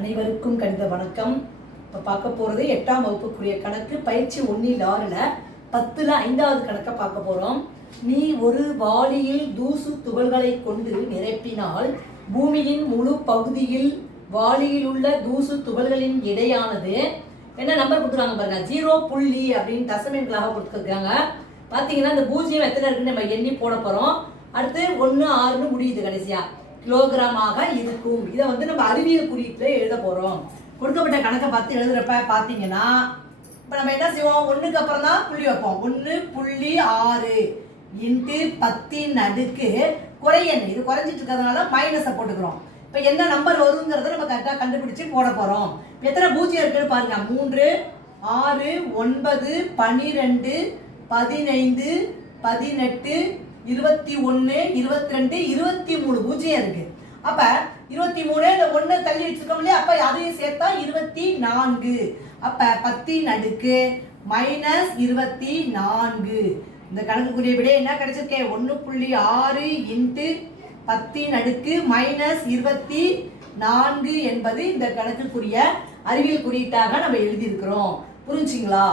அனைவருக்கும் கணித வணக்கம். இப்போ பார்க்க போகிறது எட்டாம் வகுப்புக்குரிய கணக்கு. பயிற்சி ஒன்றில் ஆறில் பத்தில் ஐந்தாவது கணக்கை பார்க்க போகிறோம் நீ ஒரு வாளியில் தூசு துகள்களை கொண்டு நிரப்பினால் பூமியின் முழு பகுதியில் வாளியில் உள்ள தூசு துகள்களின் இடையானது என்ன நம்பர் கொடுத்துருக்காங்க பாருங்க. ஜீரோ புள்ளி அப்படின்னு தசமெண்களாக கொடுத்துருக்காங்க. பார்த்தீங்கன்னா இந்த பூஜ்ஜியம் எத்தனை இருக்குன்னு நம்ம எண்ணி போட போகிறோம் அடுத்து ஒன்று ஆறுன்னு முடியுது கடைசியாக கிலோகிராமாக இருக்கும். இதை வந்து நம்ம அறிவியல் குறியீட்டில் எழுத போகிறோம் கொடுக்கப்பட்ட கணக்கை பார்த்து எழுதுறப்ப பார்த்தீங்கன்னா இப்போ நம்ம என்ன செய்வோம்? ஒன்றுக்கு அப்புறம் தான் புள்ளி வைப்போம். ஒன்று புள்ளி ஆறு இன்ட்டு பத்தின் அடுக்கு குறையெண் இது குறைஞ்சிட்டு இருக்கிறதுனால மைனஸை போட்டுக்கிறோம். இப்போ என்ன நம்பர் வருங்கிறத நம்ம கரெக்டாக கண்டுபிடிச்சு போட போகிறோம் எத்தனை பூஜ்ஜியம் இருக்குன்னு பாருங்க. மூன்று ஆறு ஒன்பது பனிரெண்டு பதினைந்து பதினெட்டு இருபத்தி ஒன்று இருபத்தி ரெண்டு இருபத்தி மூணு பூஜ்ஜியம் இருக்கு. அப்ப இருபத்தி மூணு இந்த ஒன்று தள்ளி வச்சிருக்கோம் இல்லையா? அப்ப அதையும் சேர்த்தா இருபத்தி நான்கு. அப்ப பத்தி நடுக்கு மைனஸ் இருபத்தி நான்கு. இந்த கணக்குக்குரிய விட என்ன கிடைச்சிருக்கேன் ஒன்று புள்ளி ஆறு இன்ட்டு பத்தின் அடுக்கு மைனஸ் இருபத்தி நான்கு என்பது இந்த கணக்குக்குரிய அறிவியல் குறியீட்டாக நம்ம எழுதியிருக்கிறோம். புரிஞ்சுங்களா?